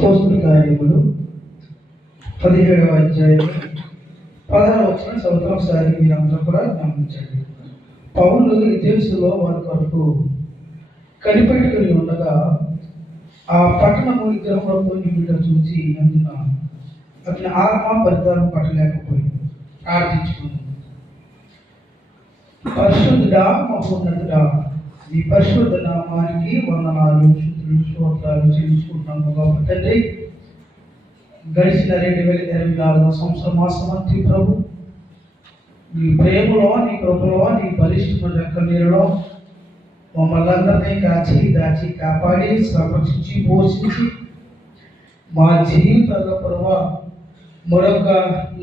అపోస్తలుల కార్యములు 17వ అధ్యాయం 16వ వచనం చదువుతాం. ఒకసారి మీరందరూ కూడా గమనించండి. పౌలు ఎథెన్సులో వారి కొరకు కనిపెట్టుకుని ఉండగా ఆ పట్టణము విగ్రహంలో పొందిట చూసి అందున అతని ఆత్మ పరితారం పట్టలేకపోయింది. ప్రార్థించుకుంది, పరిశుద్ధుడా, మహోన్నతుడా, ఈ పరిశుద్ధ నామానికి వందనాలు, స్తుతులు, స్తోత్రాలు చెల్లించుకుంటున్నాము. గొప్ప తండ్రి, గడిచిన 2024 సంవత్సరం మాసమంతి ప్రభు నీ ప్రేమలో, నీ కృపలో, నీ బలిష్టమైన యొక్క నీరులో మమ్మల్ని అందరినీ కాచి దాచి కాపాడి సంరక్షించి పోషించి మా జీవితాల్లో ప్రభు మరొక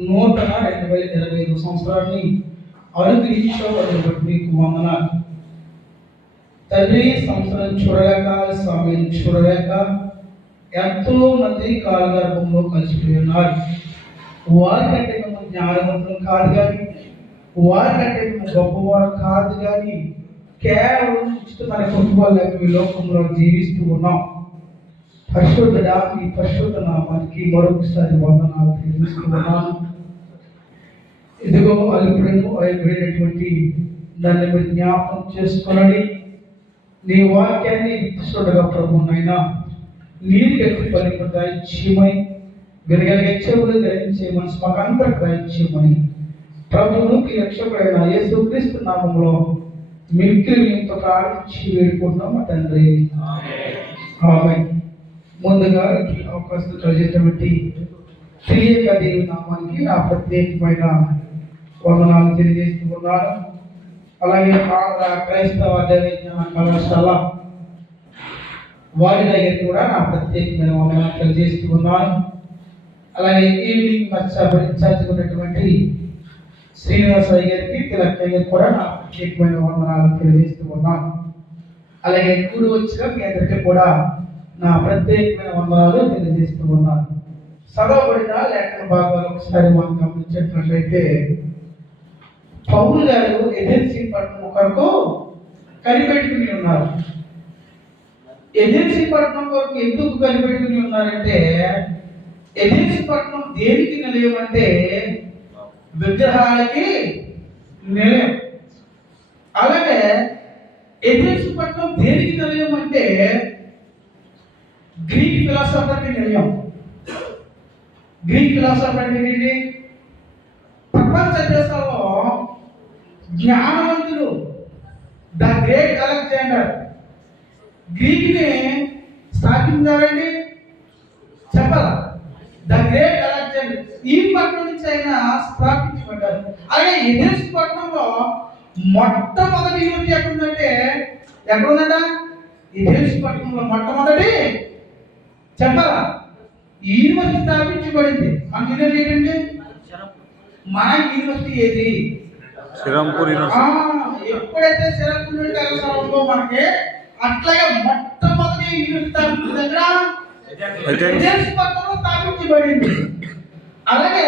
నూతన 2025 సంవత్సరాన్ని అనుగ్రహించబడిన బట్టి మీకు వందనాలు తండ్రి. సంవత్సరం చూడలేక, సమయం చూడలేక ఎంతో మంది కాలగర్భంలో కలిసిపోయి ఉన్నారు. వారికంటే మేము జ్ఞానవంతులు కాదు కానీ, వారికంటే మేము గొప్పవారు కాదు కానీ, కేవలం ఉచితమైన కుటుంబాలు ఈ లోకంలో జీవిస్తూ ఉన్నాం. పరిశుద్ధుడా, ఈ పరిశుద్ధ నామానికి మరొకసారి వందనాలు తెలియజేస్తూ ఉన్నాను. ఇదిగో అల్పుడను అయిపోయినటువంటి దాన్ని మీరు జ్ఞాపకం చేసుకోనండి. నీ వాక్యాన్ని విత్తుస్తుండగా ప్రభునైనా నీరు ఎత్తి పలికి దయచేయమని, వినగలిగే చెవులు గ్రహించే మనసు మాకందరికి దయచేయమని ప్రభువును రక్షకుడైన యేసుక్రీస్తు నామములో మిక్కిలితో ప్రార్థించి వేడుకుంటున్నాము తండ్రి, ఆమేన్. ముందుగా ఈ అవకాశం కలిగేటువంటి తెలియక దేవుని నామానికి నా ప్రత్యేకమైన వందనాలు తెలియజేస్తూ ఉన్నాను. అలాగే క్రైస్తవ దైవజ్ఞాన కళాశాల వారి దగ్గర కూడా నా ప్రత్యేకమైన వందనాలు తెలియజేస్తూ ఉన్నాను. అలాగే ఈవినింగ్ మర్చిపోయి ఇన్ఛార్జ్ ఉన్నటువంటి శ్రీనివాస గారికి, తిలక్ గారికి కూడా నా ప్రత్యేకమైన వందనాలు తెలియజేస్తూ ఉన్నాను. అలాగే కూడి వచ్చిన మీ అందరికీ కూడా నా ప్రత్యేకమైన వందనాలు తెలియజేస్తూ ఉన్నాను. చదవబడిన లేఖన భాగాలు ఒకసారి మనం గమనించినట్లయితే, పౌలు గారు ఎథెన్సీ పట్టణం కొరకు కనిపెట్టుకుని ఉన్నారు. ఎథెన్సీ పట్టణం కొరకు ఎందుకు కనిపెట్టుకుని ఉన్నారంటే, ఎథెన్సీ పట్టణం దేనికి నిలయం అంటే విగ్రహాలకి నిలయం. అలాగే ఎథెన్సీ పట్టణం దేనికి నిలయం అంటే గ్రీక్ ఫిలాసఫర్కి నిలయం. గ్రీక్ ఫిలాసఫర్ అంటే ప్రపంచ దేశాల్లో జ్ఞానవంతులు ద గ్రేట్ అలెగ్జాండర్ గ్రీక్ని స్థాపించారండి. చెప్పాలా? ద గ్రేట్ అలెగ్జాండర్ ఈ పట్టణం నుంచి ఆయన స్థాపించబడ్డారు. అలాగే ఎథెన్స్ పట్టణంలో మొట్టమొదటి యూనివర్సిటీ ఎక్కడుందంటే, ఎక్కడుందంట? ఎథెన్స్ పట్టణంలో మొట్టమొదటి చెప్పాలా యూనివర్సిటీ స్థాపించబడింది. మన యూనివర్సిటీ ఏంటంటే, మన యూనివర్సిటీ ఏది? శ్రీరాంపూర్ యూనివర్సిటీ. ఎప్పుడైతే శ్రీరాంపూర్ యూనివర్సిటీ మనకి అట్లాగే మొట్టమొదటి యూనివర్సిటీ దగ్గర ఎథెన్స్ పట్టణంలో స్థాపించబడింది. అలాగే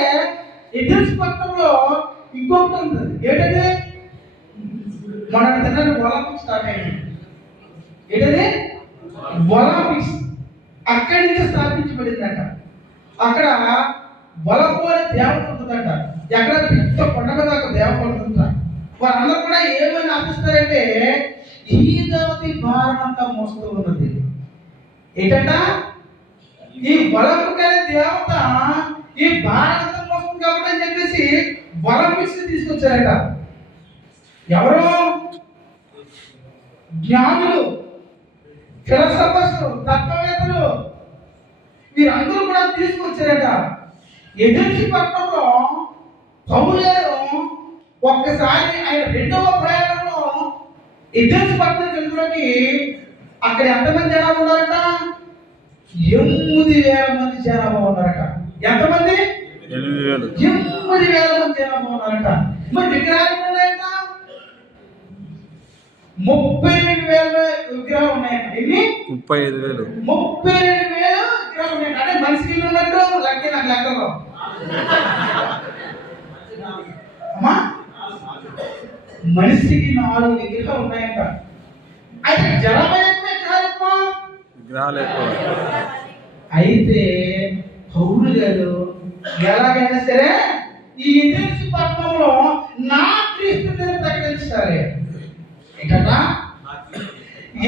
ఎథెన్స్ పట్టణంలో ఇంకొకటి ఉంటుంది. ఏంటంటే మన తిన్నది ఒలింపిక్స్ స్టార్ట్ అయింది. ఏంటది? ఒలింపిక్స్ అక్కడి నుంచి స్థాపించబడిందంట. అక్కడ బలపు అనే దేవత ఉంటుందంట. ఎక్కడ పెద్ద కొండల దాకా దేవత ఉంటుందంట. వారందరూ కూడా ఏమని ఆశిస్తారంటే, ఈ దేవత ఈ భారం అంతా మోస్తూ ఉన్నది. ఏంటంట? ఈ బలపు అనే దేవత ఈ భారం అంతా మోస్తుంది కాబట్టి అని చెప్పేసి ఒలింపిక్స్ తీసుకొచ్చారట. ఎవరు? జ్ఞానులు, ఫిలాసఫర్స్, తత్వవేత్తలు, వీరందరూ కూడా తీసుకొచ్చారట. ఎథెన్స్ పట్టణంలో పౌలు గారు ఒక్కసారి ఆయన 2వ ప్రయాణంలో ఎథెన్స్ పట్టణం వెళ్తున్నకి అక్కడ ఎంతమంది జనాభా ఉన్నారట? 8,000 మంది జనాభా ఉన్నారట. ఎంతమంది? 8,000 మంది జనాభా ఉన్నారట. మరి విగ్రహాలు ఉన్నాయట 32,000 విగ్రహాలు ఉన్నాయట. ఎన్ని? 35,000. 32,000 విగ్రహాలు ఉన్నాయి. అంటే మనిషికి ఉన్నట్టు లెక్క, నాకు లెక్కలో అమ్మా మనిషికి 4 విగ్రహాలు ఉన్నాయంట. అయితే జనాభా ఎక్కువ, విగ్రహాలు ఎక్కువ. అయితే పౌలు గారు ఎలాగైనా సరే ఈ ఎథెన్సు పట్టణంలో నా క్రీస్తుని ప్రకటించాలి. ఏంటట?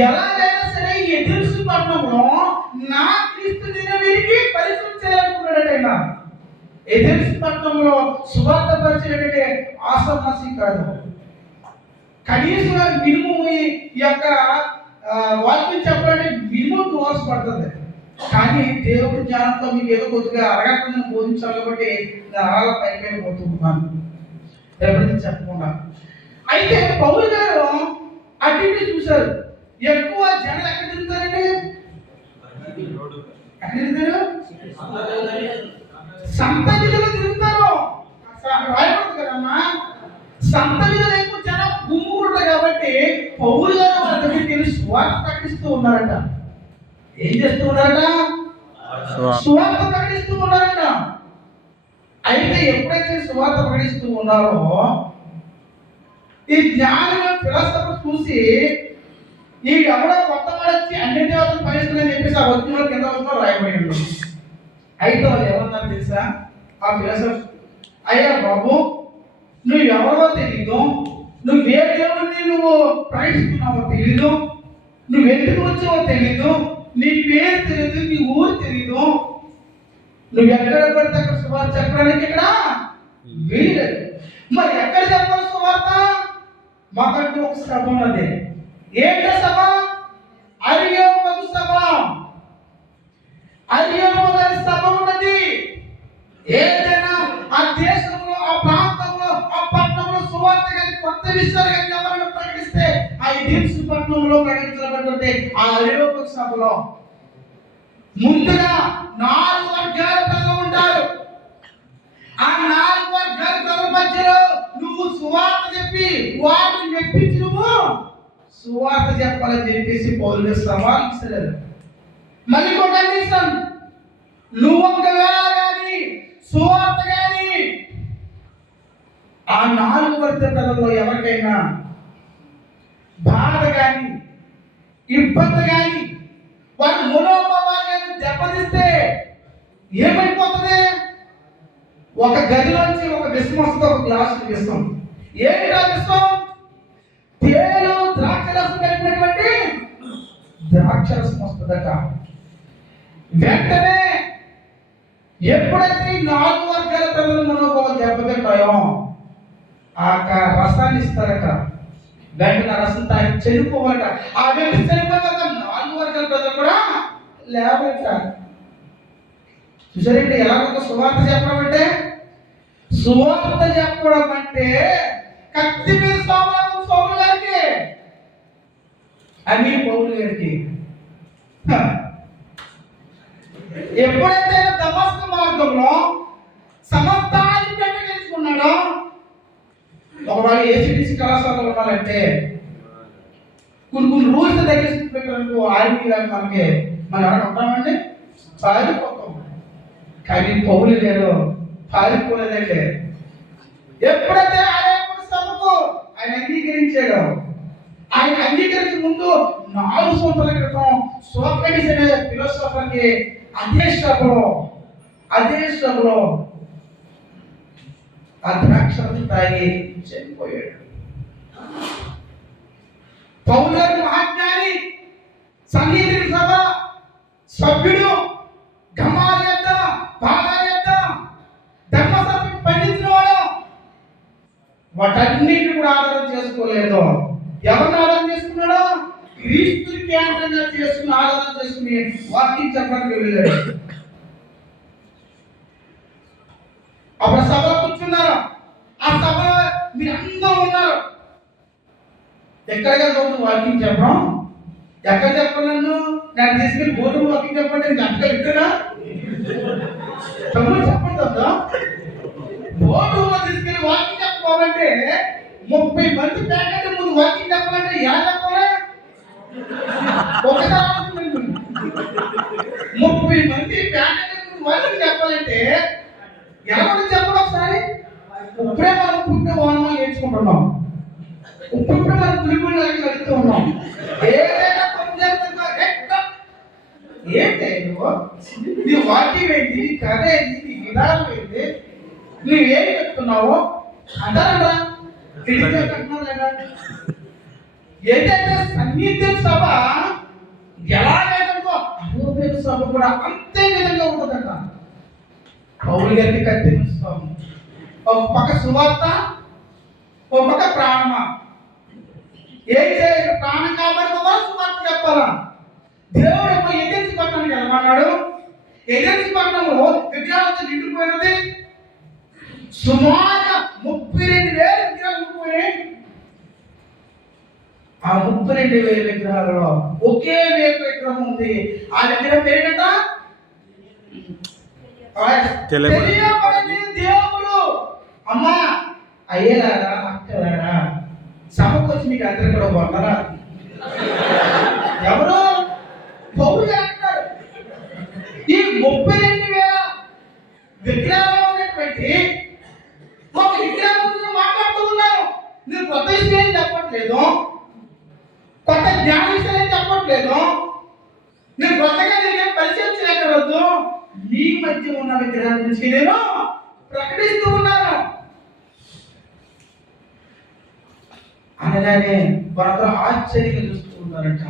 ఎలాగైనా సరే ఈ ఎథెన్సు పట్టణంలో నా క్రీస్తుని వీరికి పరిచయం చేయాలనుకున్నాడట. ఎథెన్సు పట్టణంలో సువార్త పరిచయం ఆసమసి కాదు. కనీసం మినిమం ఈ యొక్క వాక్యం చెప్పాలంటే మినిమం 2 hours పడుతుంది. కానీ దేవుడి జ్ఞానంతో మీకు ఏదో కొద్దిగా అరగకుండా బోధించాలి కాబట్టి నేను అలా పైకి పోతున్నాను ఎవరిని చెప్పకుండా. అయితే పౌలు గారు అటు చూశారు. ఎక్కువ జనం ఎక్కడ తిరుగుతారండి? ఎక్కడ తిరుగుతారు? సంత వీధిలో తిరుగుతారు. రాయబడుతుంది కదమ్మా, సంత వీధిలో ఎక్కువ జనం గుమ్ముకుంటారు. కాబట్టి పౌలు గారు వాళ్ళ దగ్గరికి వెళ్ళి సువార్త ప్రకటిస్తూ ఉన్నారట. ఏం చేస్తూ ఉన్నారట? సువార్త ప్రకటిస్తూ ఉన్నారట. అయితే ఎప్పుడైతే సువార్త ప్రకటిస్తూ ఉన్నారో ఈ జ్ఞానం ఫిలాసఫర్ చూసి ఈ ఎవడో కొత్త వాడు వచ్చి అన్ని దేవతలు పనిస్తుందని చెప్పేసి ఆ వచ్చిన కింద వస్తున్నా రాయబడి. అయితే వాళ్ళు ఏమన్నారు తెలుసా? ఆ ఫిలాసఫర్, అయ్యా బాబు, నువ్వు ఎవరో తెలీదు, నువ్వు ఏ దేవుడిని నువ్వు ప్రకటిస్తున్నావో తెలీదు, నువ్వు ఎందుకు వచ్చావో తెలీదు, నీ పేరు తెలియదు, నీ ఊరు తెలీదు, నువ్వు ఎక్కడ పడితే అక్కడ సువార్త చెప్పడానికి ఇక్కడ వీలేదు. మరి ఎక్కడ చెప్పాలి సువార్త? మాకంటూ ఒక సభ ఉన్నది. ఏంటో సభ? అరియోపగు సభ. అరియోపగు సభ ఉన్నది. ఏదైనా ఆ దేశంలో, ఆ ప్రాంతంలో, ఆ పట్టణంలో సువార్త కానీ కొత్త విషయాలు కానీ ఎవరైనా ప్రకటిస్తే ఆ ఎథెన్సు పట్టణంలో ప్రకటించబడినటువంటి ఆ అరియోపగు సభలో ముందుగా 4 వర్గాల ప్రజలు ఉంటారు. ఆ 4 వర్గాల ప్రజల మధ్యలో నువ్వు సువార్త చెప్పి వారిని మెప్పించి నువ్వు సువార్త చెప్పాలని చెప్పేసి పౌలు సవాల్ ఇస్తారు. మళ్ళీ ఒక కండిషన్, నువ్వు ఒకవేళ కానీ సువార్త కానీ ఆ 4 వర్గాల ప్రజల్లో ఎవరికైనా బాధ కానీ ఇబ్బంది కానీ వారి మనోభావాలను దెబ్బతీస్తే ఏమైపోతుంది? ఒక గదిలోంచి ఒక విషం వస్తుంది, ఒక గ్లాసు విషం. ఏంటి ఆ విషం? తేలు ద్రాక్షరసం కలిపినటువంటి ద్రాక్షరసం వస్తుందట. వెంటనే ఎప్పుడైతే ఈ 4 వర్గాల ప్రజల మనోభావం దెబ్బతింటాయో ఆ రసాన్ని ఇస్తారట. వెంటనే రసం తాగి చనిపోవాలట. ఆ వ్యక్తి చనిపోయాక 4 వర్గాల ప్రజలు కూడా లేవట. చూసారండి ఎలాగో సువార్త చెప్పడం అంటే? సువార్త చెప్పడం అంటే కత్తి మీద పౌలు గారికి అని పౌలు గారికి ఎప్పుడైతే దమస్కు మార్గంలో సమస్తాన్ని పెట్టగలుచుకున్నాడో, ఒకవేళ ఏసీటీసీ కళాశాలలో ఉండాలంటే కొన్ని రూల్స్ దగ్గర పెట్టడానికి ఆర్మీ మనకి మనం ఎవరైనా ఉంటామండి, పారిపోతాం. కానీ పౌలు గారు పారిపోలేదండి. ఎప్పుడైతే సభకు ఆయన అంగీకరించాడో, ఆయన అంగీకరించే ముందు 4 సంవత్సరాల క్రితం సోక్రటీస్ అనే ఫిలాసఫర్కి అదే సభలో ఆ ద్రాక్షరసం తాగి చనిపోయాడు. పౌలు గారు మహాజ్ఞాని, సంగీత సభ సభ్యుడు, గమాలి యొక్క పాదాల యొక్క ధర్మశాస్త్రం పండించిన వాడు. వాటన్నిటిని కూడా ఆధారం చేసుకోలేదు. ఎవరిని ఆధారం చేసుకున్నాడో? క్రీస్తు కేంద్రంగా చేసుకుని ఆధారం చేసుకుని వాక్యం చెప్పడానికి వెళ్ళాడు. అప్పుడు సభలో కూర్చున్నారు. ఆ సభలో మీరు అందరూ ఉన్నారు. ఎక్కడికి రోజు వాకింగ్ చెప్పడం? ఎక్కడ చెప్పాలను? నేను తీసుకెళ్ళి బోర్డు వాకింగ్ చెప్పండి. నేను అక్కడ ఇక్కడా తమ్ముడు చెప్పండి కదా. బోర్డులో తీసుకెళ్ళి వాకింగ్ చెప్పుకోవాలంటే 30 మంది ప్యాకెట్ ముందు వాకింగ్ చెప్పాలంటే ఎలా చెప్పాలి? ఒకసారి 30 మంది ప్యాకెట్ ముందు వాకింగ్ చెప్పాలంటే ఎలా చెప్పడం? ఒకసారి ఇప్పుడే మనం పుట్టిన వాహనం నేర్చుకుంటున్నాం. ఇప్పుడే మనం పులిపుల్ని వెళ్తూ ఉన్నాం. ఏదైనా పని జరుగుతుందో ఏంటి నువ్వు ఏదైతే సన్నిధి సభ ఎలాగైతుందో అహోబేలు సభ కూడా అంతే విధంగా ఉంటుందంట. పౌలు గారికి కత్తిరిస్తాము, ఒక పక్క సువార్త, ఒక పక్క ప్రాణమా. ఏం చేయాలి? ప్రాణం కాపాడుకోవా, సువార్త చెప్పాలా? దేవుడు ఒక ఏజెన్సీ పట్టణానికి వెళ్ళమన్నాడు. ఏజెన్సీ పట్టణంలో విగ్రహాలతో నిండిపోయినది. సుమారుగా 32,000 విగ్రహాలు ఉండిపోయాయి. ఆ 32,000 విగ్రహాలలో ఒకే విగ్రహం ఉంది. ఆ విగ్రహం పేరేంట తెలియబడింది దేవుడు. అమ్మా, అయ్యలారా, అక్కలారా, సభకు వచ్చి మీకు అందరు కూడా వందరా. ఎవరు? పౌలు గారు అంటారు. ఈ 32,000 విగ్రహాలు ఉన్నటువంటి ఒక విగ్రహం గురించి మాట్లాడుతూ ఉన్నాను. నేను కొత్త విషయం చెప్పట్లేదు, కొత్త జ్ఞాన విషయం చెప్పట్లేదు, నేను కొత్తగా నేను పరిచయం చేయగలదు. మీ మధ్య ఉన్న విగ్రహాల గురించి నేను ప్రకటిస్తూ ఉన్నాను అనగానే వారందరూ ఆశ్చర్యంగా చూస్తూ ఉన్నారంట.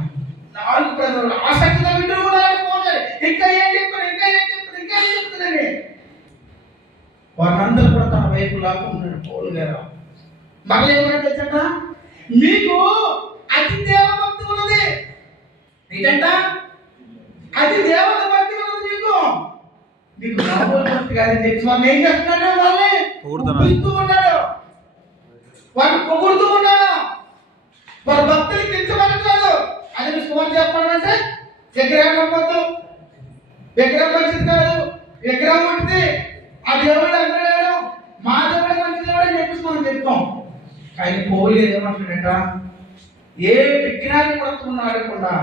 4 ప్రజలు ఆసక్తిగా వింటూ ఉన్నారు. ఇంకా ఏం చెప్తారు, ఇంకా ఏం చెప్తారు, ఇంకా ఏం చెప్తారని వారందరూ కూడా తన వైపు లాగా ఉన్నాడు పౌలు గారు. మళ్ళీ ఏమన్నా తెచ్చట, మీకు అతి దేవభక్తి ఉన్నది. ఏంటంట? అతి దేవత భక్తి ఉన్నది మీకు. మీకు మామూలు భక్తి కాదని చెప్పి వాళ్ళు ఏం చేస్తున్నాడు? వాళ్ళని పొగుడుతూ ఉన్నాడు, వాళ్ళు పొగుడుతూ ఉన్నాడు. వాళ్ళ భక్తులు తెచ్చబడట్లేదు. అది మీరు సుమారు చెప్పాలంటే విగ్రహం నమ్మద్దు, విగ్రహం మంచిది కాదు, విగ్రహం ఉంటుంది, ఆ దేవుడు అందరూ లేడు, మా దేవుడు మంచి దేవుడు అని చెప్పేసి మనం చెప్తాం. కానీ పౌలు ఏమంటాడట, ఏ విగ్రహాన్ని కూడా ఆడకుండా,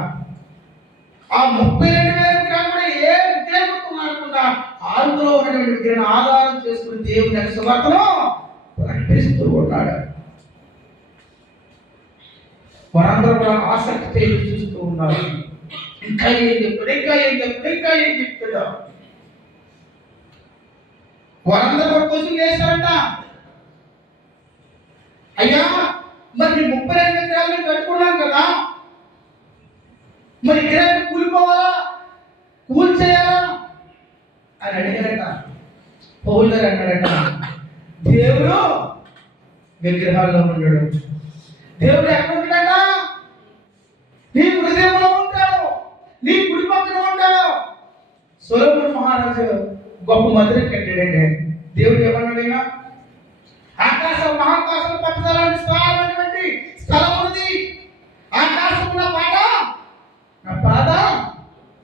ఆ 32,000 విగ్రహం కూడా ఏ విగ్రహం ఆడకుండా ఆరులో ఉన్నటువంటి విగ్రహాన్ని ఆధారం చేసుకుని దేవుని యొక్క సువార్తను ప్రకటిస్తూ ఉన్నాడు. వారందరూ కూడా ఆసక్తి చూస్తూ ఉన్నారు. ఇంకా ఏం చెప్తాడు, ఇంకా ఏం చెప్తాడు, ఇంకా ఏం చెప్తాడు. వారందరూ కూడా క్వశ్చన్ చేశారంట, అయ్యా మరి 32 విగ్రహాలను కట్టుకున్నాం కదా, మరి విగ్రహాన్ని కూలిపోవాలా, కూల్చేయాలా అని అడిగారట. పౌలు గారు అన్నాడట, దేవుడు విగ్రహాల్లో ఉండడు, దేవుడు ఎక్కడ ఉంటాడట? నీ హృదయంలో ఉంటాడు, నీ కుడి పక్కన ఉంటాడు. సొలొమోను మహారాజు గొప్ప మందిరం కట్టాడండి. దేవుడు ఏమన్నాడైనా, ఆకాశం మహాకాశం పట్టణాలని స్థలమైనటువంటి స్థలం ఉంది. ఆకాశం నా పాద, నా పాద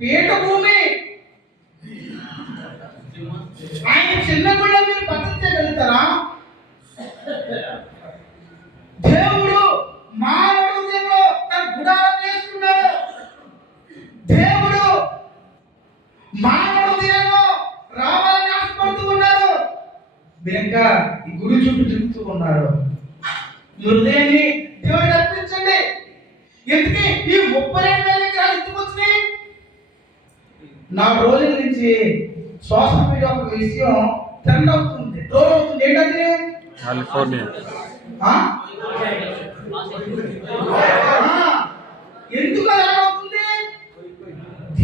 పీఠ భూమి. ఆయన చిన్న కూడా మీరు పట్టించగలుగుతారా? దేవుడు మానవ హృదయంలో తన గుడారం చేసుకున్నాడు. దేవుడు మానవ హృదయంలో రావాలని ఆశపడుతూ ఉన్నాడు. ఇంకా ఈ గుడి చుట్టూ తిరుగుతూ ఉన్నారు. హృదయాన్ని దేవుడు అర్పించండి. ఎందుకు ఈ 32,000 విగ్రహాలు ఎందుకు వచ్చినాయి? 4 రోజుల నుంచి సోషల్ మీడియా ఒక విషయం ట్రెండ్ అవుతుంది, ట్రోల్ అవుతుంది. ఏంటంటే కాలిఫోర్నియా. ఎందుకు అలా అవుతుంది?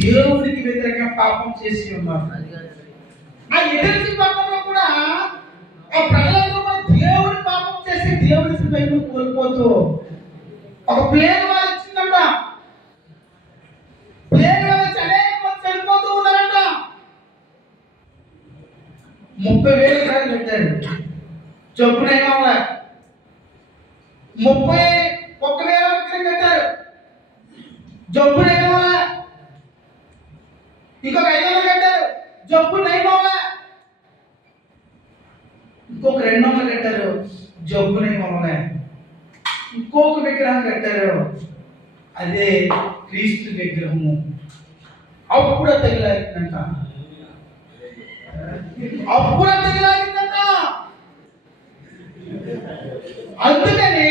దేవుడికి వ్యతిరేకంగా పాపం చేసి ఉన్నారు. ఆ ఎదురు పాపంలో కూడా ఆ ప్రజలందరూ కూడా దేవుడి పాపం చేసి దేవుడి వైపు కోల్పోతూ ఒక ప్లేన్ వాళ్ళు వచ్చిందంట. ప్లేన్ వాళ్ళు చనిపోతూ ఉన్నారంట. 30,000 రూపాయలు పెట్టారు. చొప్పునైనా 31,000 విగ్రహం కట్టారు. జబ్బునైనా ఇంకొక 500 కట్టారు. జబ్బునైనా ఇంకొక 200 కట్టారు. జబ్బునైనా ఇంకొక విగ్రహం కట్టారు. అదే క్రీస్తు విగ్రహము. అప్పుడు తగిలాగిందంట. అందుకని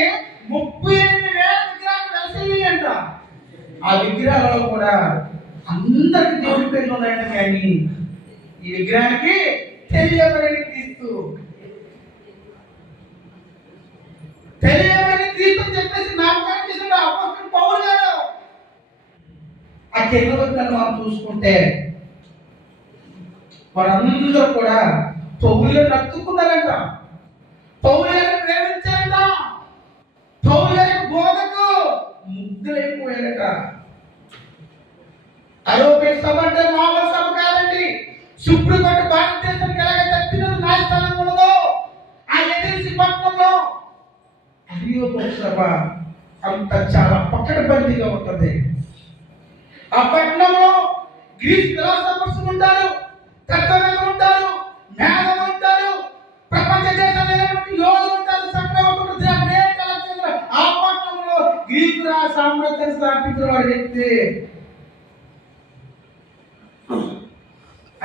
38,000 విగ్రహాలు వెలసిల్లి అంట. ఆ విగ్రహాలలో కూడా అందరికి దేవుడి పేర్లు ఉన్నాయంట. కానీ ఈ విగ్రహానికి తెలియబడని క్రీస్తు, తెలియబడని క్రీస్తు క్రీస్తు అని చెప్పేసి నామకరణం చేసిన అపోస్తలుడు పౌలు గారు. ఆ కింద వద్దను మనం చూసుకుంటే వారందరూ కూడా పౌలు గారిని నత్తుకున్నారంట, పౌలు గారిని ప్రేమించారంట, పౌలు గారి బోధకు ముగ్ధులైపోయారట. అరోపేట సభ అంటే మామూలు సభ కాదండి. సుప్రీంకోర్టు భారతదేశానికి ఎలాగైతే అత్యున్నత న్యాయస్థానం ఉన్నదో ఆ ఎథెన్స్ పట్టణంలో అరియోపేట సభ అంత చాలా పకడ్బందీగా ఉంటుంది. ఆ పట్టణంలో గ్రీస్ ఫిలాసఫర్స్ ఉంటారు, తత్వవేత్తలు ఉంటారు, మేధావులు ఉంటారు, ప్రపంచ దేశాలైనటువంటి యోధులు ఉంటారు, చక్రవర్తులు, గ్రేట్ అలెగ్జాండర్. ఆ పట్టణంలో గ్రీకు సామ్రాజ్యాన్ని స్థాపించిన వాడి వ్యక్తి.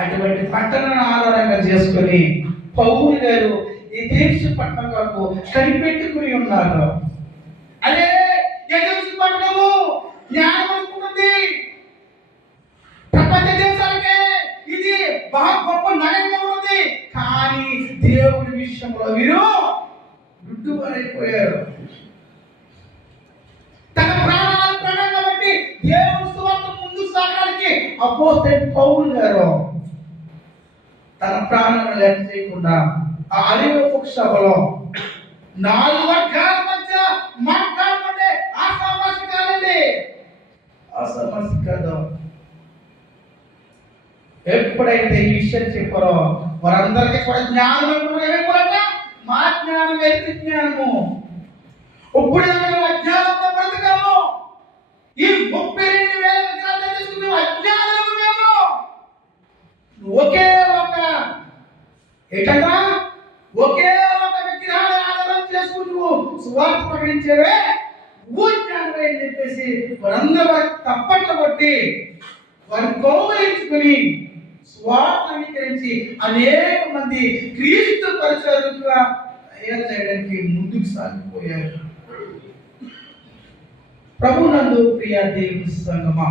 అటువంటి పట్టణాన్ని ఆధారంగా చేసుకుని పౌలు గారు ఈ దేశ పట్టణం కొరకు కనిపెట్టుకుని ఉన్నారు. అదే ఎథెన్స్ పట్టణము జ్ఞానం అనుకుంటుంది. ప్రపంచ దేశాలకే ఇది బాగా గొప్ప నగరంగా ఉన్నది. కానీ దేవుడి విషయంలో వీరు గుడ్డువారైపోయారు. తన ప్రాణాలు ప్రాణంగా బట్టి దేవుడి సువార్త ముందు సాగడానికి అపోస్తలుడు పౌలు గారు తన ప్రాణాలను లెక్క చేయకుండా ఆ అరియోపేట సభలో 4 వర్గాల మధ్య మాట్లాడమంటే ఆసామాసి కాదండి, ఆసామాసి కాదు. ఎప్పుడైతే ఈ విషయం చెప్పారో వారందరికీ కూడా జ్ఞానం ఏమైపోయారట, మా జ్ఞానం ఎదుటి జ్ఞానము. ఇప్పుడు అజ్ఞానంతో బ్రతకాము. ఈ 32,000 విగ్రహాలు తీసుకుని అజ్ఞానం మేము ఒకే ఒక ఏంటంటే ఒకే ఒక విగ్రహాన్ని ఆధారం చేసుకుని నువ్వు సువార్త ప్రకటించేవే జ్ఞానమే అని చెప్పేసి వారందరూ తప్పట్లు కొట్టి వారిని కౌగిలించుకుని స్వార్థ అంగీకరించి అనేక మంది క్రీస్తు పరిచయాలుగా తయారు చేయడానికి ముందుకు సాగిపోయారు. ప్రభునందు ప్రియ దేవుని సంగమా,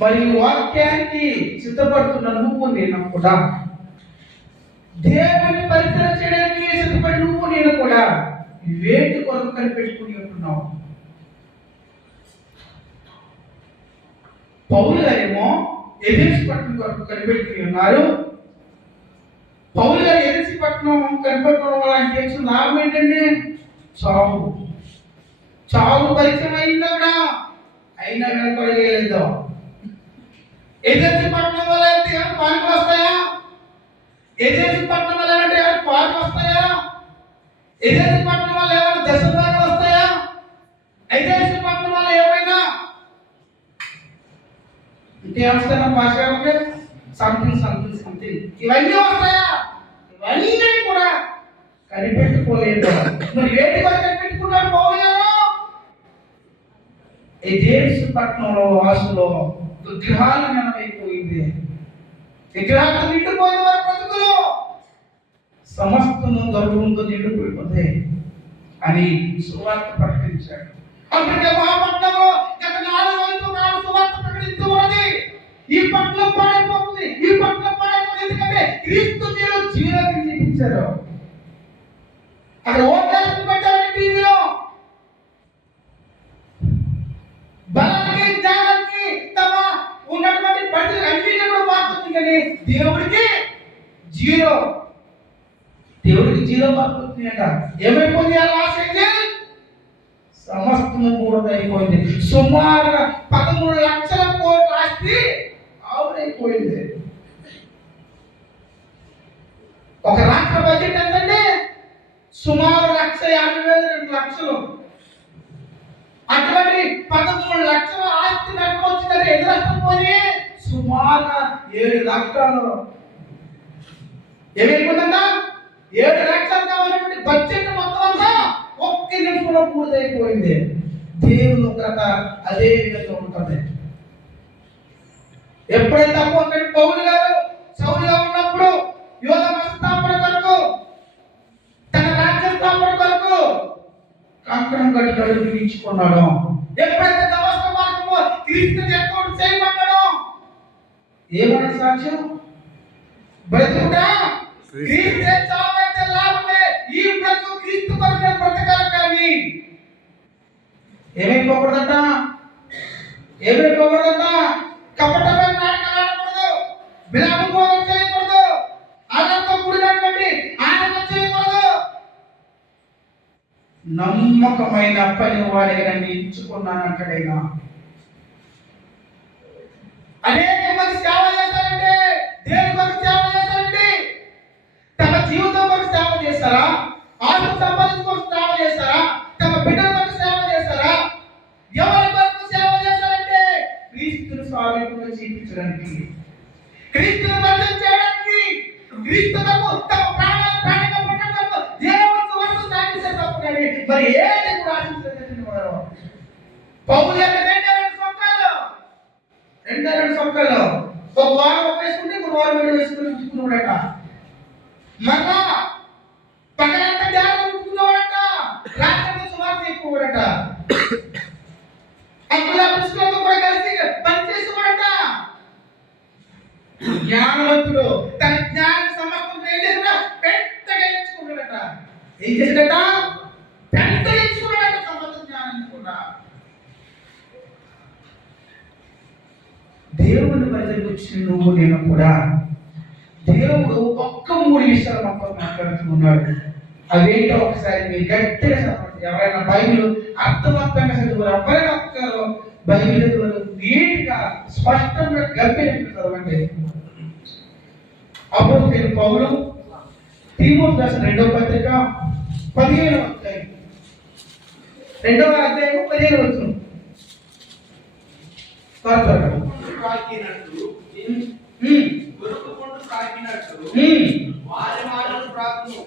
మరి వాక్యానికి సిద్ధపడుతున్న నువ్వు నేను కూడా, దేవుని పరిచయం చేయడానికి సిద్ధపడి నువ్వు నేను కూడా వేటి కొరకు కనిపెట్టుకుని ఉంటున్నావు. పౌలు గారేమో ఎథెన్స్ పట్టణం కొరకు కనిపెట్టుకుని ఉన్నారు. పౌలు గారు ఎథెన్స్ పట్టణం కనిపెట్టుకోవడం వల్ల ఆయన తెలిసిన లాభం ఏంటండి? చావు. చావు పరిచయం అయిందా కూడా అయినా వెనకడలేదు. ఎథెన్స్ పట్టణం వల్ల అయితే పార్కులు వస్తాయా? ఎథెన్స్ పట్టణం వల్ల అంటే పార్కులు వస్తాయా? ఎథెన్స్ పట్టణం వల్ల ఏమైనా దశభాగాలు వస్తాయా? ఎథెన్స్ పట్టణం వల్ల ఏమైనా ఇంకేమొస్తాయా? భాష సంథింగ్ సంథింగ్ సంథింగ్ ఇవన్నీ వస్తాయా? ఇవన్నీ కూడా కనిపెట్టుకోలేదు. మరి వేటి కూడా కనిపెట్టుకున్నారు పౌలు గారు? ఎథెన్స్ పట్టణంలో వాసులో విగ్రహాల జ్ఞానమైపోయింది. విగ్రహాలు నిండిపోయిన వారి బ్రతుకులు సమస్తము గర్వంతో నిండిపోయిపోతే అని సువార్త ప్రకటించాడు. అందుకే మా పట్టణంలో గత 4 కాలం సువార్త ప్రకటిస్తూ ఉన్నది. ఈ పట్టణం పాడైపోతుంది, ఈ పట్టణం పాడైపోతుంది. ఎందుకంటే క్రీస్తు మీరు జీవితాన్ని చూపించారు. అక్కడ ఓట్లేసి పెట్టారు టీవీలో. బలానికి జ్ఞానానికి తమ ఉన్నటువంటి పరిస్థితులు అన్ని కూడా మారుతుంది, కానీ దేవుడికి జీరో. దేవుడికి జీరో మారుతుంది అంట. ఏమైపోయింది? ఆ లాస్ అయితే సమస్తము మూడదైపోయింది. సుమారుగా 13 లక్షల కోట్ల ఆస్తి ఆవిరైపోయింది. ఒక రాష్ట్ర బడ్జెట్ ఎంతంటే సుమారు 1,50,000 లక్షలు. అటువంటి 13 లక్షల ఆస్తి నష్టం వచ్చిందంటే ఎన్ని నష్టం పోయి సుమారుగా 7 లక్షలు. ఏమైపోతుందా? 7 లక్షలు కావాలంటే బడ్జెట్ మొత్తం అంతా 1 నిమిషంలో పూర్తయిపోయింది. దేవుని కథ అదే విధంగా ఉంటుంది. ఎప్పుడైతే అపోస్తలుడు పౌలు గారు సౌలుగా ఉన్నప్పుడు యోధ స్థాపన కొరకు, తన రాజ్య స్థాపన కొరకు కంకణం కట్టి అడుగు తీర్చుకున్నాడు. ఎప్పుడైతే దమస్కు మార్గంలో క్రీస్తుని ఎక్కడ చేయమన్నాడో ఏమన్నా సాక్ష్యం? బ్రతుకుట క్రీస్తే, చావైతే లాభమే. ఈ బ్రతుకు క్రీస్తు కొరకు బ్రతకాలి ఏమైపోకూడదంట, ఏమైపోకూడదంట, కపటమైన నాటకాలు ఆడకూడదు, విలాపభోగం చేయకూడదు, ఆనందంతో కూడినటువంటి ఆనందం చేయకూడదు. నమ్మకమైన పని వాడిగా నన్ను ఎంచుకున్నానంటాడైనా. అనేక మంది సేవ చేస్తారంటే దేవుని కొరకు సేవ చేస్తారండి. తమ జీవితం కొరకు సేవ చేస్తారా, ఆత్మ సంపాదించు కొరకు సేవ చేస్తారా, తమ బిడ్డల కొరకు సేవ చేస్తారా, ఎవరి కొరకు సేవ చేస్తారంటే క్రీస్తును సారూప్యంగా చూపించడానికి, క్రీస్తును పరిచయం చేయడానికి, క్రీస్తునకు తమ ప్రాణంగా పెట్టడానికి దేవుని కొరకు సాగిస్తారు తప్ప కానీ మరి ఏది కూడా ఆశించలేదండి. పౌలు యొక్క రెండు సంవత్సరాలు ఒక వారం వేసుకుంటే ఇంకో వారం వేసుకుని ఉంచుకున్నాడట. మళ్ళా పగలంతా ధ్యానం ఉంచుకున్నాడట, రాత్రి సుమారు ఎక్కువడట. అక్కడ పుస్తకంతో కూడా కలిసి పనిచేసుకోడట. జ్ఞానవంతుడు తన జ్ఞాన సమస్తం ఏం చేసినా పెద్దగా ఎంచుకున్నాడట. ఏం చేసినట? పెద్దగా ఎంచుకున్నాడట సమస్త జ్ఞానాన్ని కూడా. దేవుని పరిధికి వచ్చిన నువ్వు నేను కూడా దేవుడు ఒక్క 3 విషయాలు మనతో మాట్లాడుతున్నాడు. అవేంటో ఒకసారి మీరు గట్టిగా చదవండి. ఎవరైనా బైబిల్ అర్థవంతంగా చదువురు, ఎవరైనా ఒక్కరు బైబిల్ చదువురు, నీట్గా స్పష్టంగా గంభీరంగా చదవండి. అపోస్తలుడైన పౌలు తిమోతికి రాసిన 2వ పత్రిక 15వ అధ్యాయం 2వ అధ్యాయం 15వ వచనం.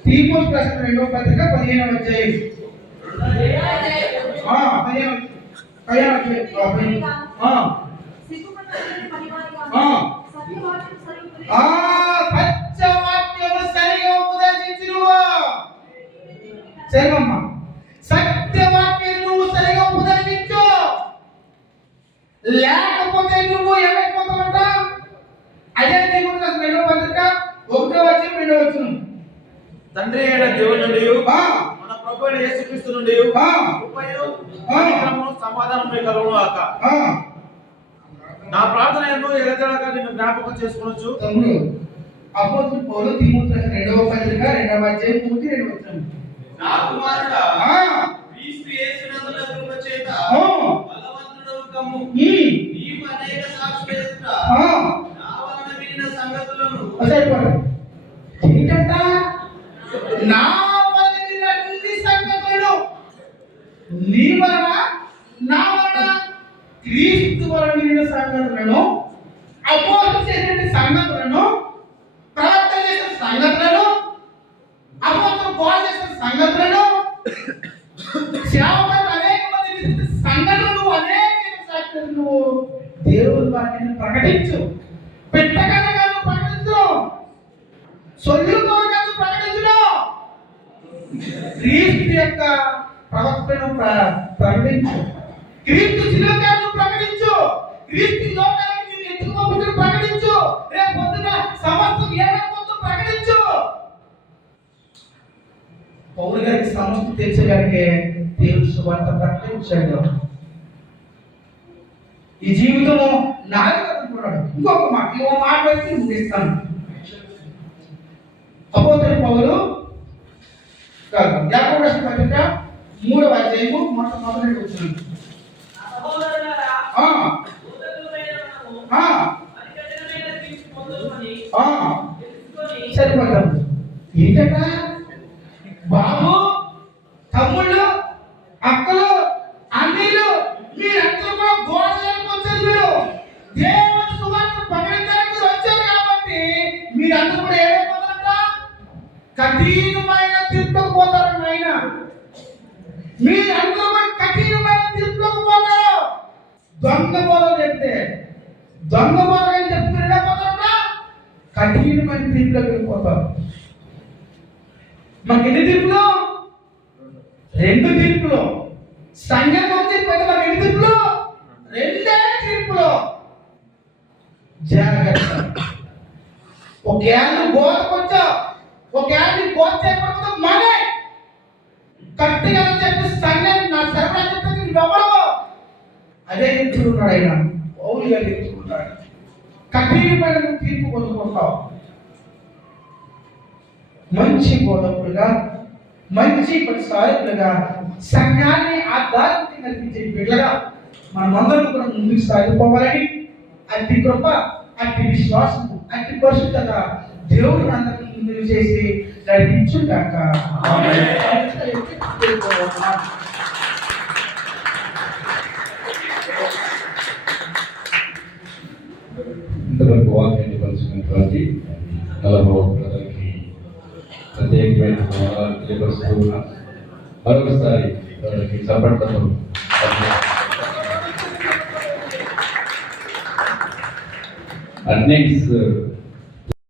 తిమోతికి రాసిన 2వ పత్రిక 15వ అధ్యాయం 15వ సరిగా ఉపదేశించునువా. సరిగమ్మా, సత్యవాక్యం నువ్వు సరిగా ఉపదేశించు, లేకపోతే నువ్వు ఏమైపోతావంట. అదే తిమోతికి రాసిన 2వ పత్రిక 1వ అధ్యాయం 2వ వచనం. తండ్రి అయిన దేవుని నుండి మన ప్రభు అయిన యేసుక్రీస్తు నుండి కృపయు కనికరమును సమాధానము కలుగును గాక. నా ప్రార్థన ఎన్నో ఎగదడక నిన్ను జ్ఞాపకం చేసుకొనొచ్చు. తమ్ముడు, అపోస్తలుడు పౌలు తిమోతికి రాసిన 2వ పత్రిక 2వ అధ్యాయం 2వ వచనం. నా కుమారుడా, క్రీస్తు యేసునందు కృప చేత బలవంతుడవు కమ్ము. నీవు అనేక సాక్షుల ఎదుట నా వలన వినిన సంగతులను ఏంటంట? నా వలన వినిన అన్ని సంగతులను, నీ వలన, నా వలన, క్రీస్తు వలన వినిన సంగతులను, అపోస్తలులు చేసిన సంగతులను, ప్రవక్తలు చేసిన సంగతులను, అపోస్తలులు బోధ చేసిన సంగతులను, సేవకులు అనేక మంది చేసిన సంగతులను, అనేక సాక్షులను దేవుని వాక్యాన్ని ప్రకటించు. పెట్టకనే కాదు ప్రకటించు, సొల్లుతో కాదు ప్రకటించును. క్రీస్తు యొక్క ప్రవక్తను ప్రకటించు, క్రీస్తు శిలువను ప్రకటించు, క్రీస్తు లోకానికి నేను ఎందుకు పంపుతున్నా ప్రకటించు, రేపు పొద్దున సమస్తం ఏమైపోతుందో ప్రకటించు. పౌలు గారికి సమస్తం తెచ్చగలిగే దేవుని సువార్త ప్రకటించాడు. ఈ జీవితము నాలుగున్నాడు. ఇంకొక మాట వేసి ముగిస్తాను. అపోస్తలుడైన పౌలు యాకోబు రాసిన పత్రిక 3వ అధ్యాయము మొదటి వచనం. సరిపోతాం. ఏంటట? బాబు, తమ్ముళ్ళు, అక్కలు, అన్నీలు, మీరందరూ కూడా గోడలకు వచ్చారు. మీరు దేవుని సువార్త ప్రకటించడానికి వచ్చారు కాబట్టి మీరందరూ కూడా ఏమైపోతారంట? కఠినమైన తీర్పులకు పోతారు. ఆయన మీరందరూ కూడా కఠినమైన తీర్పులకు పోతారు. దొంగ బోధలు చెప్తే, దొంగ బోధలు చెప్తే మీరు వెళ్ళిపోతారంట, కఠినమైన తీర్పులకు వెళ్ళిపోతారు. మాకు ఎన్ని తీర్పులు? 2 తీర్పులు. సంఘం తీర్పు అయితే మాకు ఎన్ని తీర్పులు? 2 తీర్పులు. జాగ్రత్త. ఒకవేళ బోధకొచ్చా, ఒకవేళ బోధ చేయకపోతే మానే గట్టిగా చెప్పి సంఘాన్ని నా సర్వనాశనం చెప్తే నువ్వు ఎవరు? అదే చెప్తున్నాడు ఆయన, పౌలుగా చెప్తున్నాడు. కఠినమైన తీర్పు పొందుకుంటావు. మంచి బోధకులుగా, మంచి పరిసారకులుగా, సంఘాన్ని ఆధ్యాత్మికంగా నడిపించే బిడ్డగా మనమందరం కూడా ముందుకు సాగిపోవాలని, అతి కృప, అతి విశ్వాసం, అతి పరిశుద్ధత దేవుడు అందరికీ ముందుకు చేసి నడిపించుగాక. ఇంతవరకు వాక్యాన్ని పంచుకున్నటువంటి నలభోకి ప్రత్యేకమైన తెలియపరుస్తూ ఉన్నాం. మరొకసారి వారికి చప్పట్లతో నెక్స్ట్